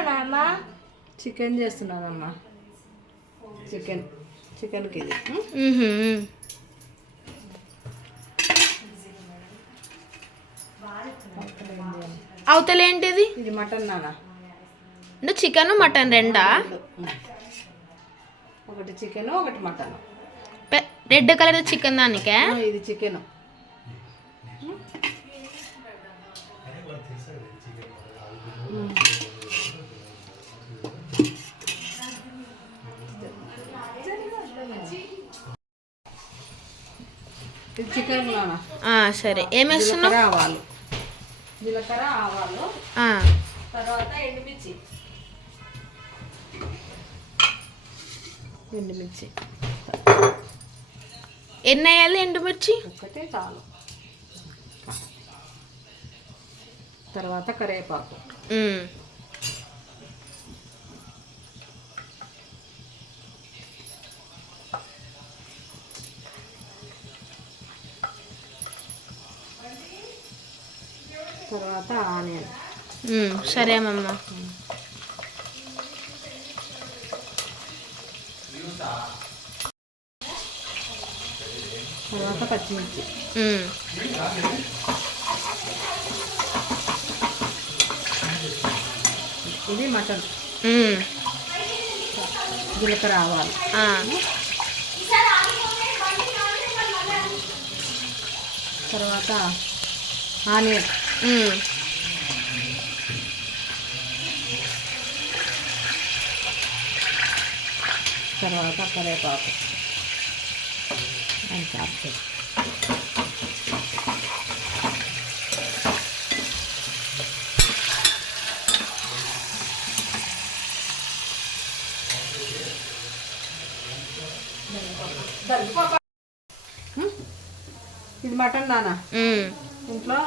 చేస్తున్నానమ్మా? Chicken చేస్తున్నానమ్మా. చికెన్కి ఇది. అవతల ఏంటిది? ఇది మటన్ నానా. అంటే చికెన్ మటన్ రెండా? ఒకటి చికెన్ ఒకటి మటన్. రెడ్ కలర్ చికెన్ దానికే ఇది చికెన్. ఇది చికెన్ నానా. సరే, ఏమి వేస్తున్నావు? ఆవాలు, జీలకర్ర, ఆవాలు, తర్వాత ఎండుమిర్చి. ఎన్ని వేయాలి ఎండుమిర్చి? ఒక్కటే చాలు. తర్వాత కరివేపాకు. తర్వాత ఆనియన్. సరే అమ్మమ్మ. తర్వాత పచ్చిమిర్చి. ఇది మటన్. జీలకర్ర, ఆవాలు. తర్వాత ఆనియన్. తర్వాత కరివేపాకు. ఇది మటన్ నానా. ఇంట్లో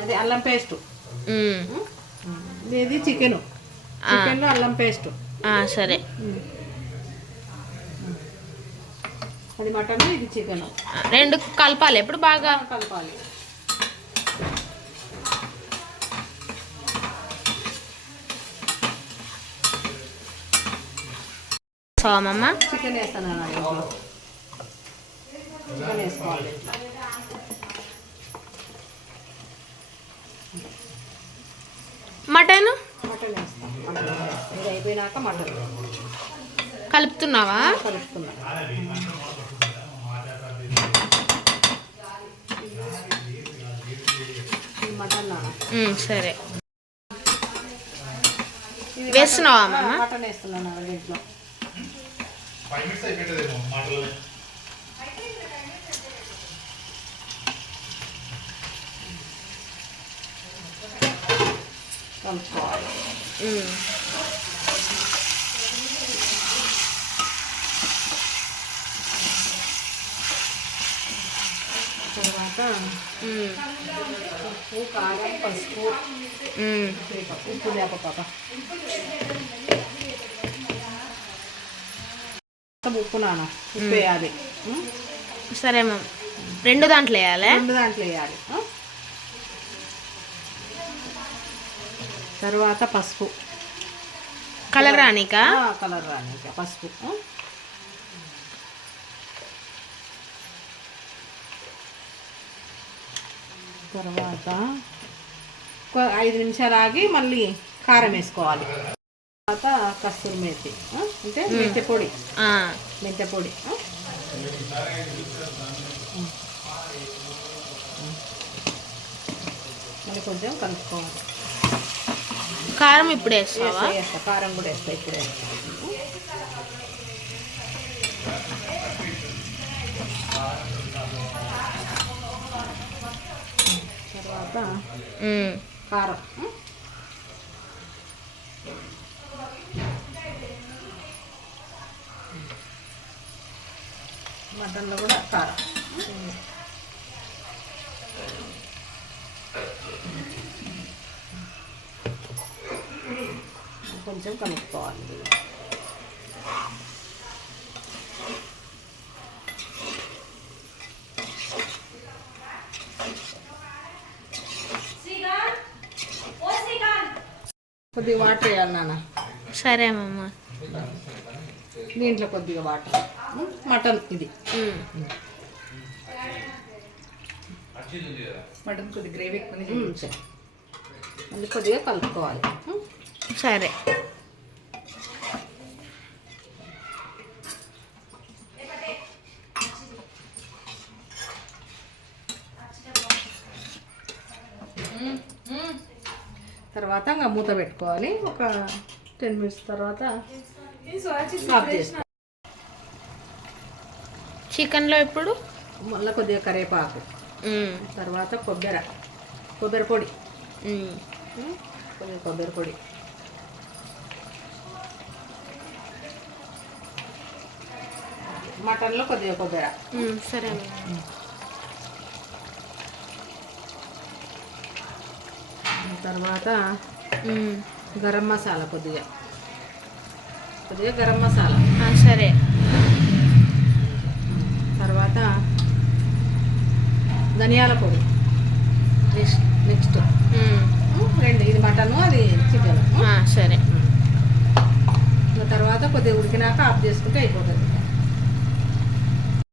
అదే అల్లం పేస్ట్. ఇది చికెన్. చికెన్లో అల్లం పేస్ట్. సరే, అది మటన్, ఇది చికెన్. రెండు కలపాలి. ఎప్పుడు బాగా కలపాలి. అమ్మమ్మ చికెన్ వేస్తాను. చికెన్ వేసుకోవాలి. మటన్ వేస్తాం. ఇది అయిపోయినాక మటన్ కలుపుతున్నావా? కలుపుతున్నా. మటన్. సరే, వేస్తున్నావా అమ్మమ్మ? మటన్ వేస్తున్నాను దీంట్లో. కలుపుకోవాలి. తర్వాత ఉప్పు, కారం, పసుపు, ఉప్పు లేక పాప ఉప్పు నాన్న. ఉప్పు వేయాలి. సరే మ్యామ్. రెండు దాంట్లో వేయాలి. తర్వాత పసుపు. కలర్ రానికా? కలర్ రానికా పసుపు. తర్వాత 5 నిమిషాలు ఆగి మళ్ళీ కారం వేసుకోవాలి. తర్వాత కస్తూరి మేతి అంటే మెంతె పొడి. మళ్ళీ కొంచెం కలుపుకోవాలి. కారం ఇప్పుడు వేస్తావా? కారం కూడా వేస్తా. ఇప్పుడు తర్వాత కారం. మటన్లో కూడా కారం. కొంచెం కలుపుకోవాలి. కొద్దిగా వాటర్ వేయాలి నాన్న. సరే అమ్మమ్మ. దీంట్లో కొద్దిగా వాటర్. మటన్ ఇది మటన్ కొద్దిగా గ్రేవీ ఎక్కువ మళ్ళీ కొద్దిగా కలుపుకోవాలి. సరే. తర్వాత ఇంకా మూత పెట్టుకోవాలి. ఒక 10 minutes తర్వాత ఆఫ్ చేస్తాం. చికెన్లో ఇప్పుడు మళ్ళీ కొద్దిగా కరివేపాకు, తర్వాత కొబ్బరి పొడి, కొద్దిగా కొబ్బరి పొడి, మటన్లో కొద్దిగా కొబ్బరి. సరే. తర్వాత గరం మసాలా, కొద్దిగా గరం మసాలా. సరే. తర్వాత ధనియాల పొడి. నెక్స్ట్ రెండు, ఇది మటను, అది చికెన్. సరే. తర్వాత కొద్దిగా ఉడికినాక ఆఫ్ చేసుకుంటే అయిపోతుంది.